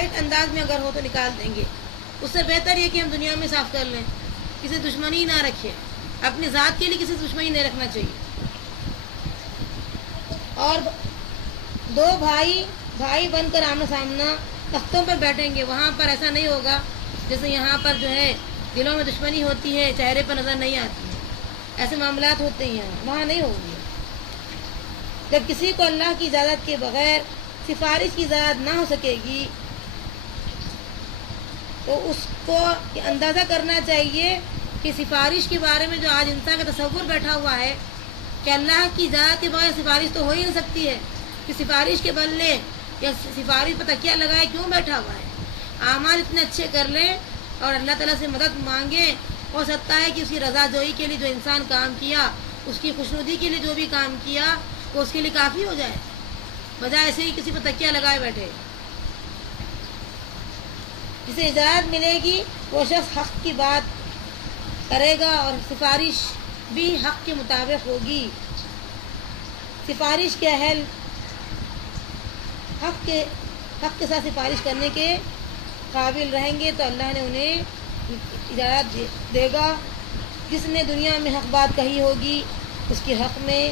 Light انداز میں اگر ہو تو نکال دیں گے. اس سے بہتر یہ کہ ہم دنیا میں صاف کر لیں, کسی دشمنی نہ رکھیں. اپنی ذات کے لیے کسی دشمنی نہیں رکھنا چاہیے. اور دو بھائی بن کر آمنا سامنا تختوں پر بیٹھیں گے, وہاں پر ایسا نہیں ہوگا جیسے یہاں پر جو ہے دلوں میں دشمنی ہوتی ہے, چہرے پر نظر نہیں آتی ہے. ایسے معاملات ہوتے ہیں وہاں نہیں ہوں گے. جب کسی کو اللہ کی اجازت کے بغیر سفارش کی اجازت نہ ہو سکے گی تو اس کو اندازہ کرنا چاہیے کہ سفارش کے بارے میں جو آج انسان کا تصور بیٹھا ہوا ہے کہ اللہ کی اجازت کے بغیر سفارش تو ہو ہی نہیں سکتی ہے, کہ سفارش کے بدلے یا سفارش پہ تکیہ لگائے کیوں بیٹھا ہوا ہے. اعمال اتنے اچھے کر لیں اور اللہ تعالیٰ سے مدد مانگیں. ہو سکتا ہے کہ اس کی رضا جوئی کے لیے جو انسان کام کیا, اس کی خوشنودی کے لیے جو بھی کام کیا وہ اس کے لیے کافی ہو جائے, بجائے ایسے ہی کسی پہ تکیہ لگائے بیٹھے. جسے اجازت ملے گی وہ شخص حق کی بات کرے گا اور سفارش بھی حق کے مطابق ہوگی. سفارش کے اہل حق کے ساتھ سفارش کرنے کے قابل رہیں گے تو اللہ نے انہیں اجازت دے گا. جس نے دنیا میں حق بات کہی ہوگی اس کے حق میں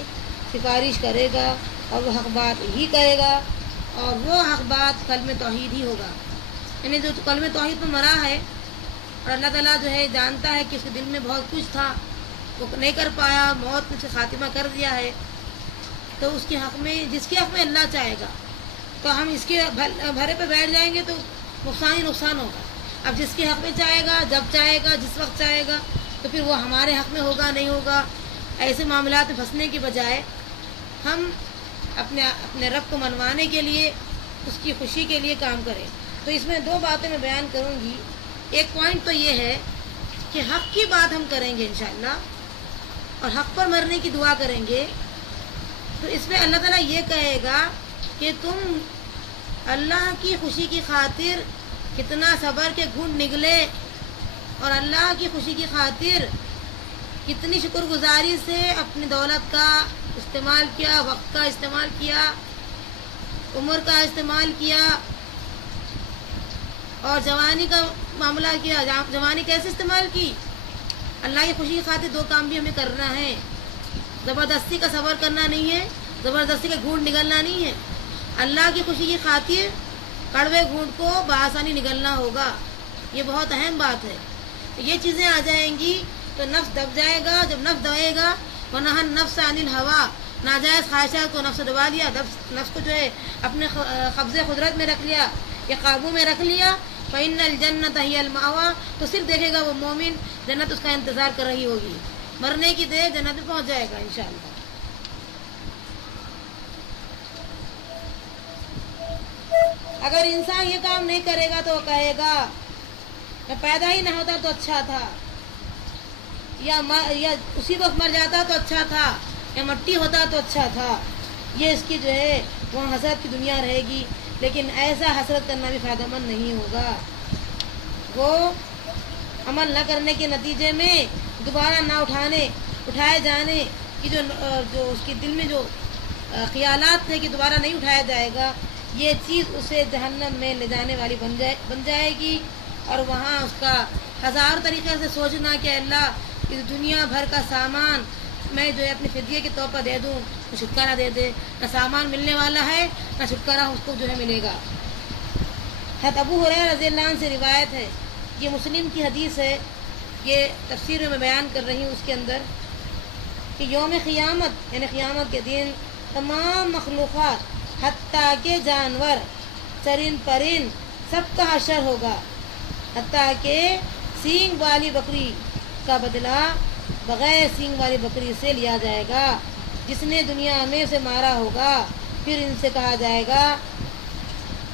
سفارش کرے گا اور وہ حق بات ہی کرے گا, اور وہ حق بات کلمہ توحید ہی ہوگا. یعنی جو کلمہ توحید پہ مرا ہے اور اللہ تعالیٰ جو ہے جانتا ہے کہ اس کے دل میں بہت کچھ تھا, وہ نہیں کر پایا, موت نے خاتمہ کر دیا ہے, تو اس کے حق میں جس کے حق میں اللہ چاہے گا تو ہم اس کے بھرے پہ بیٹھ جائیں گے تو نقصان ہی نقصان ہوگا. اب جس کے حق میں چاہے گا, جب چاہے گا, جس وقت چاہے گا, تو پھر وہ ہمارے حق میں ہوگا نہیں ہوگا. ایسے معاملات میں پھنسنے کی بجائے ہم اپنے رب کو منوانے کے لیے, اس کی خوشی کے لیے کام کریں. تو اس میں دو باتیں میں بیان کروں گی. ایک پوائنٹ تو یہ ہے کہ حق کی بات ہم کریں گے انشاءاللہ اور حق پر مرنے کی دعا کریں گے. تو اس میں اللہ تعالیٰ یہ کہے گا کہ تم اللہ کی خوشی کی خاطر کتنا صبر کے گھنٹ نگلے اور اللہ کی خوشی کی خاطر کتنی شکر گزاری سے اپنی دولت کا استعمال کیا, وقت کا استعمال کیا, عمر کا استعمال کیا اور جوانی کا معاملہ کیا. جوانی کیسے استعمال کی؟ اللہ کی خوشی کی خاطر دو کام بھی ہمیں کرنا ہے. زبردستی کا صبر کرنا نہیں ہے, زبردستی کا گھونٹ نگلنا نہیں ہے. اللہ کی خوشی کی خاطر کڑوے گھونٹ کو بآسانی نگلنا ہوگا. یہ بہت اہم بات ہے. یہ چیزیں آ جائیں گی تو نفس دب جائے گا. جب نفس دبے گا وَنَهَى النَّفْسَ عَنِ الْهَوَىٰ, ناجائز خواہشات کو نفس دبا دیا, نفس کو جو ہے اپنے قبضے قدرت میں رکھ لیا یا قابو میں رکھ لیا, فَإِنَّ الْجَنَّةَ هِيَ الْمَأْوَىٰ, تو صرف دیکھے گا وہ مومن جنت اس کا انتظار کر رہی ہوگی. مرنے کی دیر جنت میں پہنچ جائے گا انشاءاللہ. اگر انسان یہ کام نہیں کرے گا تو وہ کہے گا میں پیدا ہی نہ ہوتا تو اچھا تھا, یا اسی وقت مر جاتا تو اچھا تھا, یا مٹی ہوتا تو اچھا تھا. یہ اس کی جو ہے وہاں حسرت کی دنیا رہے گی. لیکن ایسا حسرت کرنا بھی فائدہ مند نہیں ہوگا. وہ عمل نہ کرنے کے نتیجے میں دوبارہ نہ اٹھائے جانے کی جو اس کے دل میں جو خیالات تھے کہ دوبارہ نہیں اٹھایا جائے گا, یہ چیز اسے جہنم میں لے جانے والی بن جائے گی. اور وہاں اس کا ہزار طریقے سے سوچنا کہ اللہ اس دنیا بھر کا سامان میں جو ہے اپنے فدیے کے طور پر دے دوں تو چھٹکارا دے دے. نہ سامان ملنے والا ہے نہ چھٹکارا اس کو جو ہے ملے گا. حضرت ابو ہریرہ رضی اللہ عنہ سے روایت ہے, یہ مسلم کی حدیث ہے, یہ تفسیر میں بیان کر رہی ہوں. اس کے اندر کہ یوم قیامت یعنی قیامت کے دن تمام مخلوقات حتیٰ کہ جانور, چرند پرند سب کا حشر ہوگا, حتیٰ کہ سینگ والی بکری کا بدلہ بغیر سینگ والی بکری سے لیا جائے گا جس نے دنیا میں اسے مارا ہوگا. پھر ان سے کہا جائے گا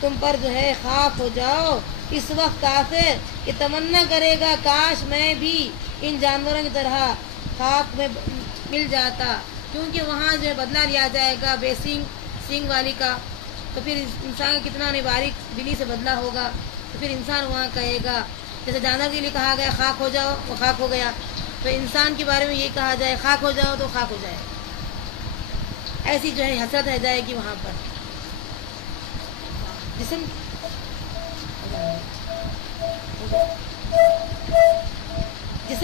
تم پر جو ہے خاک ہو جاؤ. اس وقت کافر یہ تمنا کرے گا کاش میں بھی ان جانوروں کی طرح خاک میں مل جاتا, کیونکہ وہاں جو ہے بدلہ لیا جائے گا بے سینگ والی کا. تو پھر انسان کا کتنا باریک بلی سے بدلہ ہوگا. تو پھر انسان وہاں کہے گا جیسے جانور کے لیے کہا گیا خاک ہو جاؤ, وہ خاک ہو گیا, تو انسان کے بارے میں یہ کہا جائے خاک ہو جاؤ تو خاک ہو جائے. ایسی جو ہے حسرت رہ جائے گی وہاں پر.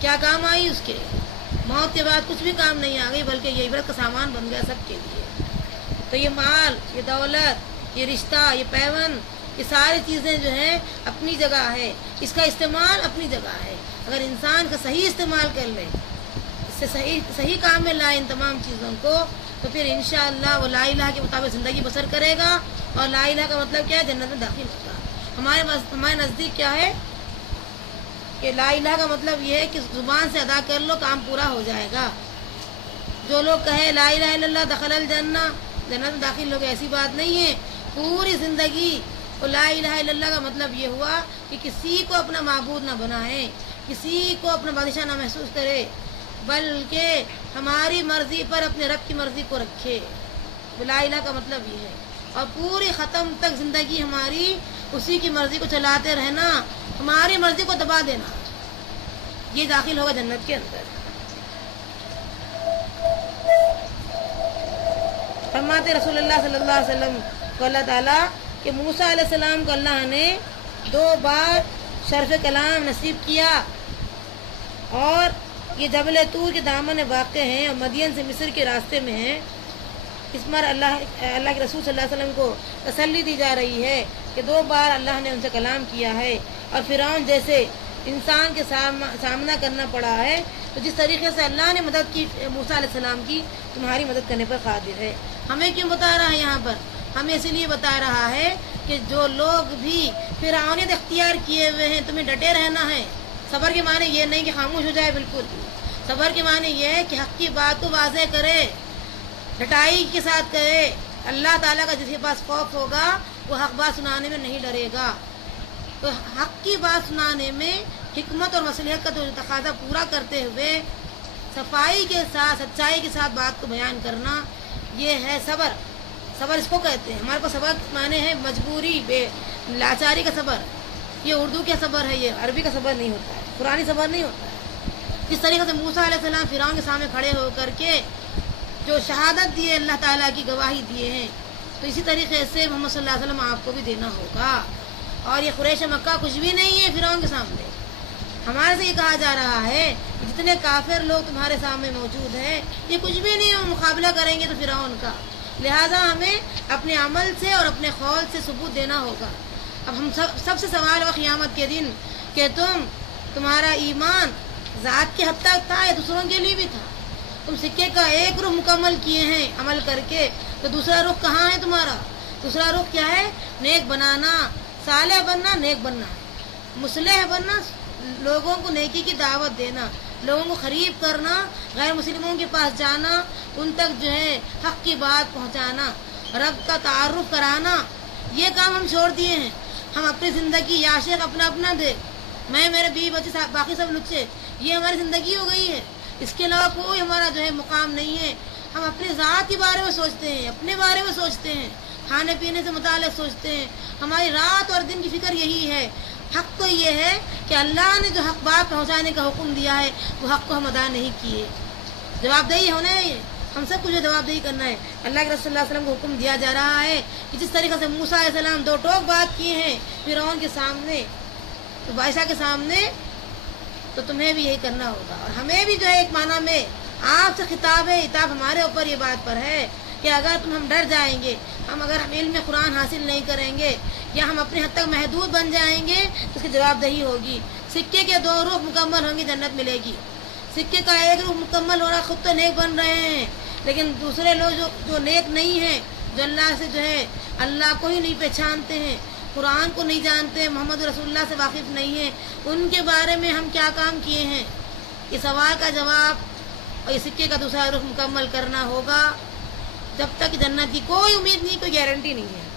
کیا کام آئی اس کے؟ موت کے بعد کچھ بھی کام نہیں آ گئی، بلکہ یہ عبرت کا سامان بن گیا سب کے لیے۔ تو یہ مال، یہ دولت، یہ رشتہ، یہ پیون، یہ ساری چیزیں جو ہیں اپنی جگہ ہے، اس کا استعمال اپنی جگہ ہے۔ اگر انسان کا صحیح استعمال کر لے، اس سے صحیح کام میں لائے ان تمام چیزوں کو، تو پھر انشاءاللہ وہ لا الہ کے مطابق زندگی بسر کرے گا۔ اور لا الہ کا مطلب کیا ہے؟ جنت میں داخل ہوگا۔ ہمارے نزدیک کیا ہے کہ لا الہ کا مطلب یہ ہے کہ زبان سے ادا کر لو، کام پورا ہو جائے گا۔ جو لوگ کہے لا الہ الا اللہ دخل الجنہ، جنت میں داخل ہوگا، ایسی بات نہیں ہے۔ پوری زندگی تو لا الہ الا اللہ کا مطلب یہ ہوا کہ کسی کو اپنا معبود نہ بنائے، کسی کو اپنا بادشاہ نہ محسوس کرے، بلکہ ہماری مرضی پر اپنے رب کی مرضی کو رکھے۔ لا الہ کا مطلب یہ ہے، اور پوری ختم تک زندگی ہماری اسی کی مرضی کو چلاتے رہنا، ہماری مرضی کو دبا دینا، یہ داخل ہوگا جنت کے اندر۔ فرماتے رسول اللہ صلی اللہ علیہ وسلم کو اللہ تعالیٰ کہ موسیٰ علیہ السلام کو اللہ نے 2 بار شرف کلام نصیب کیا، اور یہ جبل طور کے دامن واقع ہیں اور مدین سے مصر کے راستے میں ہیں۔ اس پر اللہ کے رسول صلی اللہ علیہ وسلم کو تسلی دی جا رہی ہے کہ 2 بار اللہ نے ان سے کلام کیا ہے، اور فرعون جیسے انسان کے سامنا کرنا پڑا ہے، تو جس طریقے سے اللہ نے مدد کی موسیٰ علیہ السلام کی، تمہاری مدد کرنے پر قادر ہے۔ ہمیں کیوں بتا رہا ہے یہاں پر؟ ہمیں اسی لیے بتا رہا ہے کہ جو لوگ بھی فرعونیت اختیار کیے ہوئے ہیں، تمہیں ڈٹے رہنا ہے۔ صبر کے معنی یہ نہیں کہ خاموش ہو جائے، بالکل۔ صبر کے معنی یہ ہے کہ حق کی بات کو واضح کرے، ڈٹائی کے ساتھ کہے۔ اللہ تعالیٰ کا جس کے پاس خوف ہوگا وہ حق بات سنانے میں نہیں ڈرے گا۔ تو حق کی بات سنانے میں حکمت اور مصلحت کا جو تقاضا پورا کرتے ہوئے صفائی کے ساتھ، سچائی کے ساتھ بات کو بیان کرنا، یہ ہے صبر۔ صبر اس کو کہتے ہیں۔ ہمارے پاس صبر معنی ہے مجبوری، لاچاری کا صبر۔ یہ اردو کا صبر ہے، یہ عربی کا صبر نہیں ہوتا ہے، قرآنی صبر نہیں ہوتا ہے۔ جس طریقے سے موسیٰ علیہ السلام فرعون کے سامنے کھڑے ہو کر کے جو شہادت دیے، اللہ تعالیٰ کی گواہی دیے ہیں، تو اسی طریقے سے محمد صلی اللہ علیہ وسلم آپ کو بھی دینا ہوگا۔ اور یہ قریش مکہ کچھ بھی نہیں ہے فرعون کے سامنے۔ ہمارے سے یہ کہا جا رہا ہے کہ جتنے کافر لوگ تمہارے سامنے موجود ہیں، یہ کچھ بھی نہیں ہے، مقابلہ کریں گے تو فرعون کا۔ لہٰذا ہمیں اپنے عمل سے اور اپنے قول سے ثبوت دینا ہوگا۔ اب ہم سب سے سوال ہو قیامت کے دن کہ تمہارا ایمان ذات کی حد تک تھا یا دوسروں کے لیے بھی تھا؟ تم سکے کا ایک رخ مکمل کیے ہیں عمل کر کے، تو دوسرا رخ کہاں ہے تمہارا؟ دوسرا رخ کیا ہے؟ نیک بنانا، صالح بننا، نیک بننا، مصلح بننا، لوگوں کو نیکی کی دعوت دینا، لوگوں کو قریب کرنا، غیر مسلموں کے پاس جانا، ان تک جو ہے حق کی بات پہنچانا، رب کا تعارف کرانا۔ یہ کام ہم چھوڑ دیے ہیں۔ ہم اپنی زندگی یاشق اپنا دے، میں میرے بیوی بچے باقی سب لچے، یہ ہماری زندگی ہو گئی ہے۔ اس کے علاوہ کوئی ہمارا جو ہے مقام نہیں ہے۔ ہم اپنی ذات کے بارے میں سوچتے ہیں، اپنے بارے میں سوچتے ہیں، کھانے پینے سے متعلق سوچتے ہیں۔ ہماری رات اور دن کی فکر یہی ہے۔ حق تو یہ ہے کہ اللہ نے جو حق بات پہنچانے کا حکم دیا ہے، وہ حق کو ہم ادا نہیں کیے۔ جواب دہی ہونا ہے، ہم سب کو جو جواب دہی کرنا ہے۔ اللہ کے رسول صلی اللہ علیہ وسلم کو حکم دیا جا رہا ہے کہ جس طریقے سے موسیٰ علیہ السلام 2 ٹوک بات کیے ہیں فرعون کے سامنے، تو بادشاہ کے سامنے، تو تمہیں بھی یہی کرنا ہوگا۔ اور ہمیں بھی جو ہے ایک معنی میں آپ سے خطاب ہے، عتاب ہمارے اوپر یہ بات پر ہے کہ اگر ہم ڈر جائیں گے، اگر ہم علم قرآن حاصل نہیں کریں گے، یا ہم اپنے حد تک محدود بن جائیں گے، تو اس کی جواب دہی ہوگی۔ سکے کے 2 رخ مکمل ہوں گے، جنت ملے گی۔ سکے کا ایک رخ مکمل ہو رہا، خود تو نیک بن رہے ہیں، لیکن دوسرے لوگ جو نیک نہیں ہیں، جو اللہ سے جو ہے اللہ کو ہی نہیں پہچانتے ہیں، قرآن کو نہیں جانتے، محمد رسول اللہ سے واقف نہیں ہیں، ان کے بارے میں ہم کیا کام کیے ہیں؟ یہ سوال کا جواب اور یہ سکے کا دوسرا رخ مکمل کرنا ہوگا۔ جب تک جنت کی کوئی امید نہیں، کوئی گارنٹی نہیں ہے۔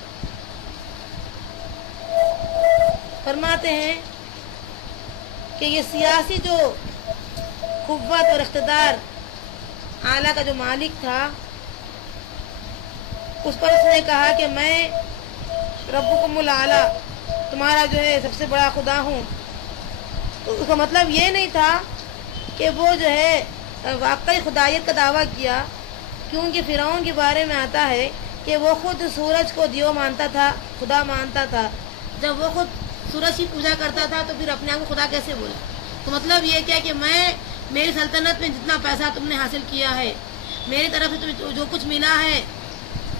فرماتے ہیں کہ یہ سیاسی جو قوت اور اقتدار اعلیٰ کا جو مالک تھا، اس پر اس نے کہا کہ میں ربکم الاعلیٰ، تمہارا جو ہے سب سے بڑا خدا ہوں۔ تو اس کا مطلب یہ نہیں تھا کہ وہ جو ہے واقعی خدائیت کا دعویٰ کیا، کیونکہ فرعون کے بارے میں آتا ہے کہ وہ خود سورج کو دیو مانتا تھا، خدا مانتا تھا۔ جب وہ خود سورج کی پوجا کرتا تھا تو پھر اپنے آپ کو خدا کیسے بولا؟ تو مطلب یہ کیا کہ میری سلطنت میں جتنا پیسہ تم نے حاصل کیا ہے، میری طرف سے تمہیں جو کچھ ملا ہے،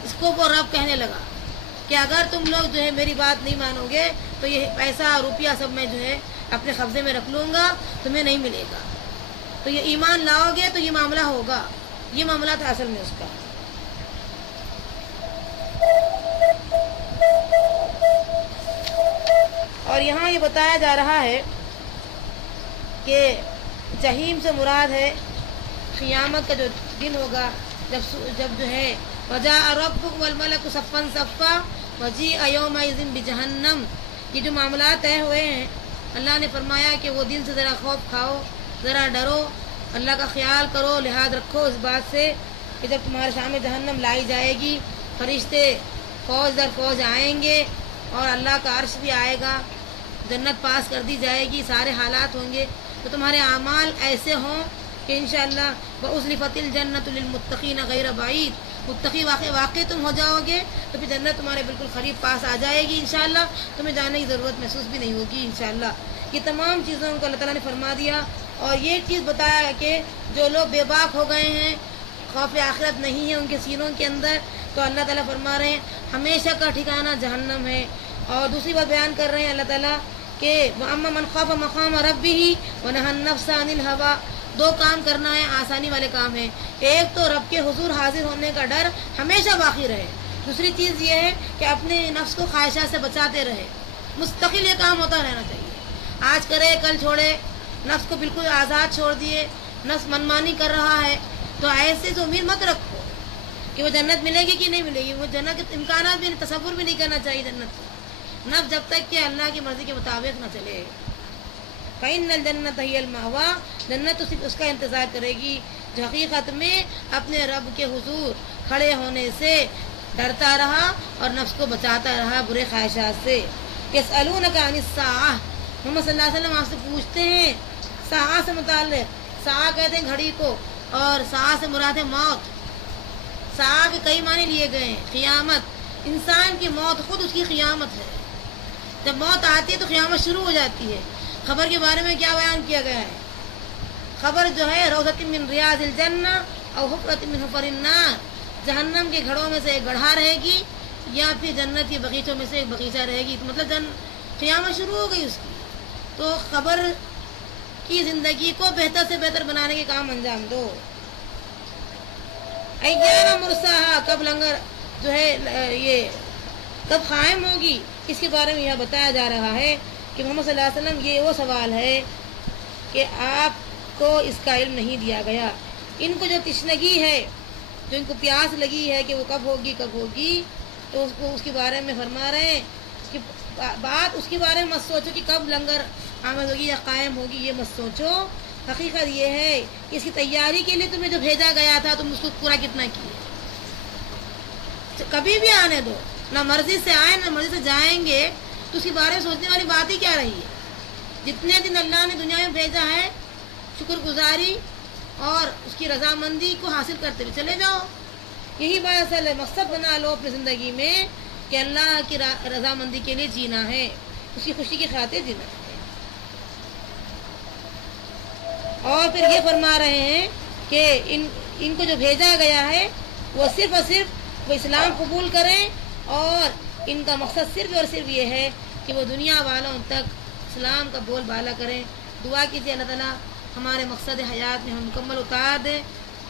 اس کو وہ رب کہنے لگا کہ اگر تم لوگ جو ہے میری بات نہیں مانو گے تو یہ پیسہ اور روپیہ سب میں جو ہے اپنے قبضے میں رکھ لوں گا، تمہیں نہیں ملے گا۔ تو یہ ایمان لاؤ گے تو یہ معاملہ ہوگا، یہ معاملہ تھا اصل میں اس کا۔ اور یہاں یہ بتایا جا رہا ہے کہ جہیم سے مراد ہے قیامت کا جو دن ہوگا، جب جو ہے وجاء ربک والملک صفا صفا وجیء یومئذ بجہنم، یہ جو معاملات طے ہوئے ہیں، اللہ نے فرمایا کہ وہ دن سے ذرا خوف کھاؤ، ذرا ڈرو، اللہ کا خیال کرو، لحاظ رکھو اس بات سے کہ جب تمہارے سامنے جہنم لائی جائے گی، فرشتے فوج در فوج آئیں گے اور اللہ کا عرش بھی آئے گا، جنت پاس کر دی جائے گی، سارے حالات ہوں گے، تو تمہارے اعمال ایسے ہوں کہ انشاءاللہ وَأُزْلِفَتِ الْجَنَّةُ لِلْمُتَّقِينَ غَيْرَ بَعِيدٍ، متقی واقع تم ہو جاؤ گے تو پھر جنت تمہارے بالکل قریب پاس آ جائے گی، انشاءاللہ تمہیں جانے کی ضرورت محسوس بھی نہیں ہوگی انشاءاللہ۔ یہ تمام چیزوں کو اللہ تعالیٰ نے فرما دیا، اور یہ چیز بتایا کہ جو لوگ بے باک ہو گئے ہیں، خوف آخرت نہیں ہے ان کے سینوں کے اندر، تو اللہ تعالیٰ فرما رہے ہیں ہمیشہ کا ٹھکانہ جہنم ہے۔ اور دوسری بات بیان کر رہے ہیں اللہ تعالیٰ کہ وَأَمَّا مَنْ خَافَ مَقَامَ رَبِّهِ وَنَهَى النَّفْسَ عَنِ الْهَوَىٰ، دو کام کرنا ہے، آسانی والے کام ہیں۔ ایک تو رب کے حضور حاضر ہونے کا ڈر ہمیشہ باقی رہے، دوسری چیز یہ ہے کہ اپنے نفس کو خواہشات سے بچاتے رہے، مستقل یہ کام ہوتا رہنا چاہیے، آج کرے کل چھوڑے، نفس کو بالکل آزاد چھوڑ دیے، نفس منمانی کر رہا ہے، تو ایسے سے امید مت رکھو کہ وہ جنت ملے گی کہ نہیں ملے گی، وہ جنت کے امکانات بھی تصور بھی نہیں کرنا چاہیے جنت کو، نفس جب تک کہ اللہ کی مرضی کے مطابق نہ چلے۔ فَإِنَّ الْجَنَّةَ هِيَ الْمَأْوَىٰ، جنت تو صرف اس کا انتظار کرے گی جو حقیقت میں اپنے رب کے حضور کھڑے ہونے سے ڈرتا رہا اور نفس کو بچاتا رہا برے خواہشات سے۔ يَسْأَلُونَكَ عَنِ السَّاعَةِ، محمد صلی اللہ علیہ وسلم آپ سے پوچھتے ہیں ساعہ سے متعلق، ساعہ کہتے ہیں گھڑی کو، اور ساعہ سے مراد ہے موت۔ ساعہ کے کئی معنی لیے گئے ہیں، قیامت، انسان کی موت خود اس کی قیامت ہے، جب موت آتی ہے تو قیامت شروع ہو جاتی ہے۔ خبر کے بارے میں کیا بیان کیا گیا ہے؟ خبر جو ہے روضۃ من ریاض الجنہ او حفرۃ من حفر النار، جہنم کے گھڑوں میں سے ایک گڑھا رہے گی یا پھر جنت کے بغیچوں میں سے ایک بغیچہ رہے گی، تو مطلب قیامت شروع ہو گئی اس کی۔ تو خبر کی زندگی کو بہتر سے بہتر بنانے کے کام انجام دو۔ ایان مرساہا، کب لنگر جو ہے یہ کب قائم ہوگی، اس کے بارے میں یہ بتایا جا رہا ہے کہ محمد صلی اللہ علیہ وسلم یہ وہ سوال ہے کہ آپ کو اس کا علم نہیں دیا گیا، ان کو جو تشنگی ہے، جو ان کو پیاس لگی ہے کہ وہ کب ہوگی، تو اس کے بارے میں فرما رہے ہیں کہ بات اس کے بارے میں مت سوچو کہ کب لنگر آمد ہوگی یا قائم ہوگی، یہ مت سوچو، حقیقت یہ ہے کہ اس کی تیاری کے لیے تمہیں جو بھیجا گیا تھا تم اس کو پورا کتنا کیے، کبھی بھی آنے دو، نہ مرضی سے آئے نہ مرضی سے جائیں گے، تو اس کے بارے میں سوچنے والی بات ہی کیا رہی ہے؟ جتنے دن اللہ نے دنیا میں بھیجا ہے شکر گزاری اور اس کی رضامندی کو حاصل کرتے ہوئے چلے جاؤ، یہی بات اصل ہے، مقصد بنا لو اپنی زندگی میں کہ اللہ کی رضامندی کے لیے جینا ہے، اس کی خوشی کی خاطر جینا ہے۔ اور پھر یہ فرما رہے ہیں کہ ان کو جو بھیجا گیا ہے وہ صرف اور صرف وہ اسلام قبول کریں، اور ان کا مقصد صرف اور صرف یہ ہے کہ وہ دنیا والوں تک اسلام کا بول بالا کریں۔ دعا کیجیے اللہ تعالیٰ ہمارے مقصد حیات میں ہم مکمل اتار دیں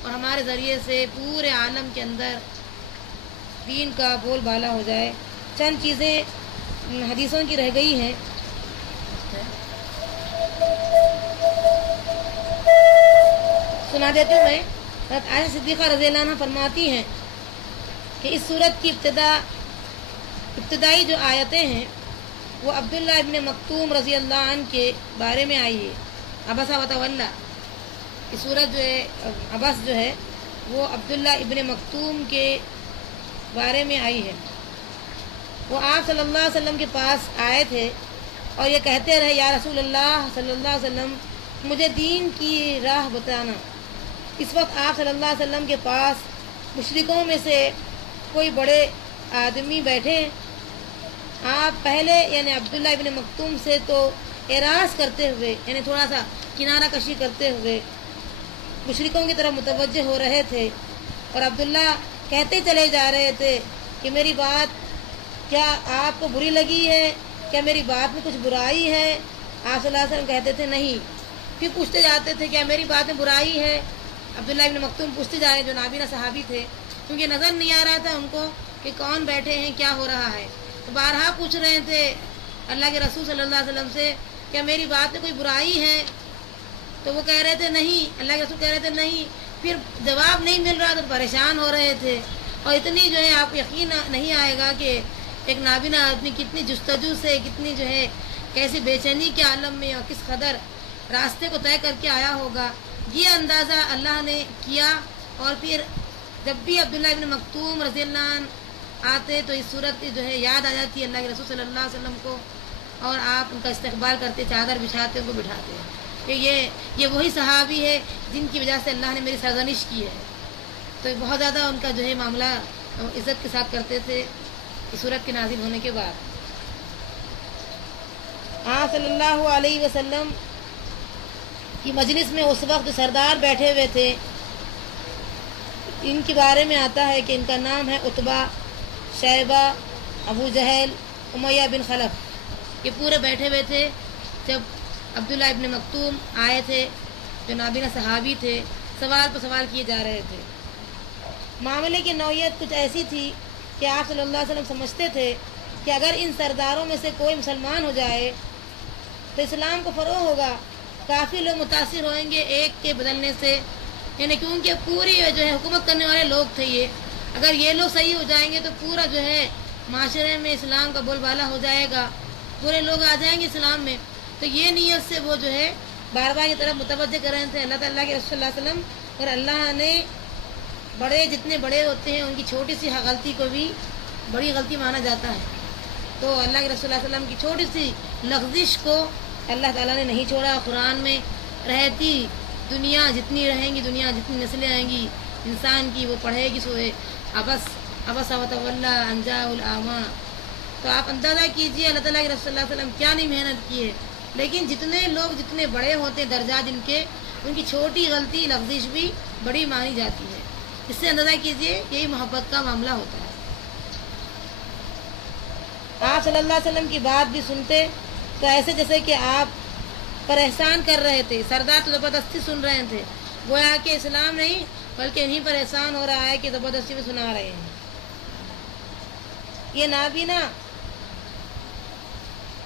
اور ہمارے ذریعے سے پورے عالم کے اندر دین کا بول بالا ہو جائے۔ چند چیزیں حدیثوں کی رہ گئی ہیں، سنا دیتی ہوں میں۔ حضرت عائشہ صدیقہ رضی اللہ عنہ فرماتی ہیں کہ اس سورت کی ابتدائی جو آیتیں ہیں وہ عبداللہ ابن مکتوم رضی اللہ عنہ کے بارے میں آئی ہے، عبسہ وتولیٰ۔ یہ سورت جو ہے عبس جو ہے وہ عبداللہ ابن مکتوم کے بارے میں آئی ہے۔ وہ آپ صلی اللہ علیہ وسلم کے پاس آئے تھے اور یہ کہتے رہے یا رسول اللہ صلی اللہ علیہ وسلم مجھے دین کی راہ بتانا۔ اس وقت آپ صلی اللہ علیہ وسلم کے پاس مشرکوں میں سے کوئی بڑے آدمی بیٹھے، آپ پہلے یعنی عبداللہ ابن مکتوم سے تو اعراض کرتے ہوئے یعنی تھوڑا سا کنارہ کشی کرتے ہوئے مشرکوں کی طرف متوجہ ہو رہے تھے، اور عبداللہ کہتے چلے جا رہے تھے کہ میری بات کیا آپ کو بری لگی ہے، کیا میری بات میں کچھ برائی ہے؟ آپ صلی اللہ علیہ وسلم کہتے تھے نہیں، پھر پوچھتے جاتے تھے کیا میری بات میں برائی ہے؟ عبداللہ ابن مکتوم پوچھتے جا رہے جو نابینا صحابی تھے، کیونکہ نظر نہیں آ رہا تھا ان کو کہ کون بیٹھے ہیں، کیا ہو رہا ہے، تو بارہا پوچھ رہے تھے اللہ کے رسول صلی اللہ علیہ وسلم سے کیا میری بات میں کوئی برائی ہے؟ تو وہ کہہ رہے تھے نہیں، اللہ کے رسول کہہ رہے تھے نہیں، پھر جواب نہیں مل رہا تو پریشان ہو رہے تھے، اور اتنی جو ہے آپ یقین نہیں آئے گا کہ ایک نابینا آدمی کتنی جستجو سے، کتنی جو ہے کیسی بے چینی کے عالم میں اور کس قدر راستے کو طے کر کے آیا ہوگا، یہ اندازہ اللہ نے کیا۔ اور پھر جب بھی عبداللہ ابن مکتوم رضی اللہ عنہ آتے تو اس صورت جو ہے یاد آ جاتی اللہ کے رسول صلی اللہ علیہ وسلم کو، اور آپ ان کا استقبال کرتے، چادر بچھاتے، ان کو بٹھاتے ہیں کہ یہ وہی صحابی ہے جن کی وجہ سے اللہ نے میری سرزنش کی ہے، تو بہت زیادہ ان کا جو ہے معاملہ عزت کے ساتھ کرتے تھے اس صورت کے نازل ہونے کے بعد۔ آپ صلی اللہ علیہ وسلم کی مجلس میں اس وقت جو سردار بیٹھے ہوئے تھے ان کے بارے میں آتا ہے کہ ان کا نام ہے عتبہ، شیبہ، ابو جہل، امیہ بن خلف، یہ پورے بیٹھے ہوئے تھے جب عبداللہ ابن مکتوم آئے تھے جو نابینا صحابی تھے، سوال پر سوال کیے جا رہے تھے۔ معاملے کی نوعیت کچھ ایسی تھی کہ آپ صلی اللہ علیہ وسلم سمجھتے تھے کہ اگر ان سرداروں میں سے کوئی مسلمان ہو جائے تو اسلام کو فروغ ہوگا، کافی لوگ متاثر ہوئیں گے ایک کے بدلنے سے، یعنی کیونکہ پوری جو ہے حکومت کرنے والے لوگ تھے یہ، اگر یہ لوگ صحیح ہو جائیں گے تو پورا جو ہے معاشرے میں اسلام کا بول بالا ہو جائے گا، پورے لوگ آ جائیں گے اسلام میں، تو یہ نیت سے وہ جو ہے بار بار کی طرف متوجہ کر رہے تھے اللہ تعالیٰ کے رسول صلی اللہ علیہ وسلم، اور اللہ نے بڑے جتنے بڑے ہوتے ہیں ان کی چھوٹی سی غلطی کو بھی بڑی غلطی مانا جاتا ہے، تو اللہ کے رسول صلی اللہ علیہ وسلم کی چھوٹی سی لغزش کو اللہ تعالیٰ نے نہیں چھوڑا۔ قرآن میں رہتی دنیا جتنی رہیں گی، دنیا جتنی نسلیں آئیں گی انسان کی، وہ پڑھے گی سورہ عبس وتولی ان جاءہ الاعمی، تو آپ اندازہ کیجئے اللہ تعالیٰ کے رسول صلی اللہ علیہ وسلم کیا نہیں محنت کی ہے، لیکن جتنے لوگ جتنے بڑے ہوتے ہیں درجات جن کے، ان کی چھوٹی غلطی لغزش بھی بڑی مانی جاتی ہے، اس سے اندازہ کیجئے یہی محبت کا معاملہ ہوتا ہے۔ آپ صلی اللہ علیہ وسلم کی بات بھی سنتے تو ایسے جیسے کہ آپ پر احسان کر رہے تھے، سردار تو زبردستی سن رہے تھے، گویا کہ اسلام نہیں بلکہ انہیں پر احسان ہو رہا ہے کہ زبردستی میں سنا رہے ہیں۔ یہ نابینا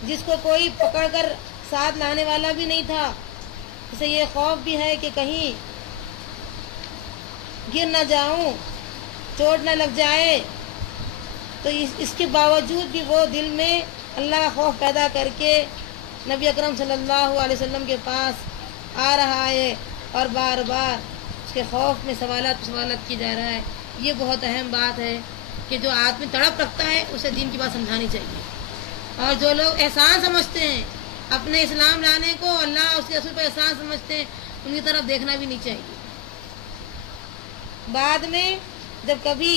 جس کو کوئی پکڑ کر ساتھ لانے والا بھی نہیں تھا، اسے یہ خوف بھی ہے کہ کہیں گر نہ جاؤں، چوٹ نہ لگ جائے، تو اس کے باوجود بھی وہ دل میں اللہ کا خوف پیدا کر کے نبی اکرم صلی اللہ علیہ وسلم کے پاس آ رہا ہے، اور بار بار اس کے خوف میں سوالات کی جا رہا ہے۔ یہ بہت اہم بات ہے کہ جو آدمی تڑپ رکھتا ہے اسے دین کی بات سمجھانی چاہیے، اور جو لوگ احسان سمجھتے ہیں اپنے اسلام لانے کو، اللہ اس کے رسول پر احسان سمجھتے ہیں، ان کی طرف دیکھنا بھی نہیں چاہیے۔ بعد میں جب کبھی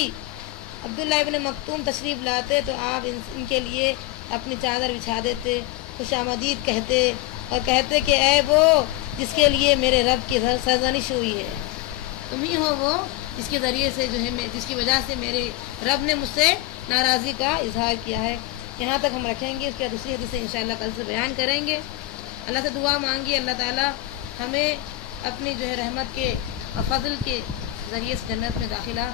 عبداللہ ابن مکتوم تشریف لاتے تو آپ ان کے لیے اپنی چادر بچھا دیتے، خوش آمدید کہتے، اور کہتے کہ اے وہ جس کے لیے میرے رب کی سرزنش ہوئی ہے، تم ہی ہو وہ جس کے ذریعے سے جو ہے جس کی وجہ سے میرے رب نے مجھ سے ناراضی کا اظہار کیا ہے۔ یہاں تک ہم رکھیں گے، اس کے دوسری حدیث انشاءاللہ کل سے بیان کریں گے۔ اللہ سے دعا مانگی اللہ تعالیٰ ہمیں اپنی جو ہے رحمت کے اور فضل کے ذریعے سے جنت میں داخلہ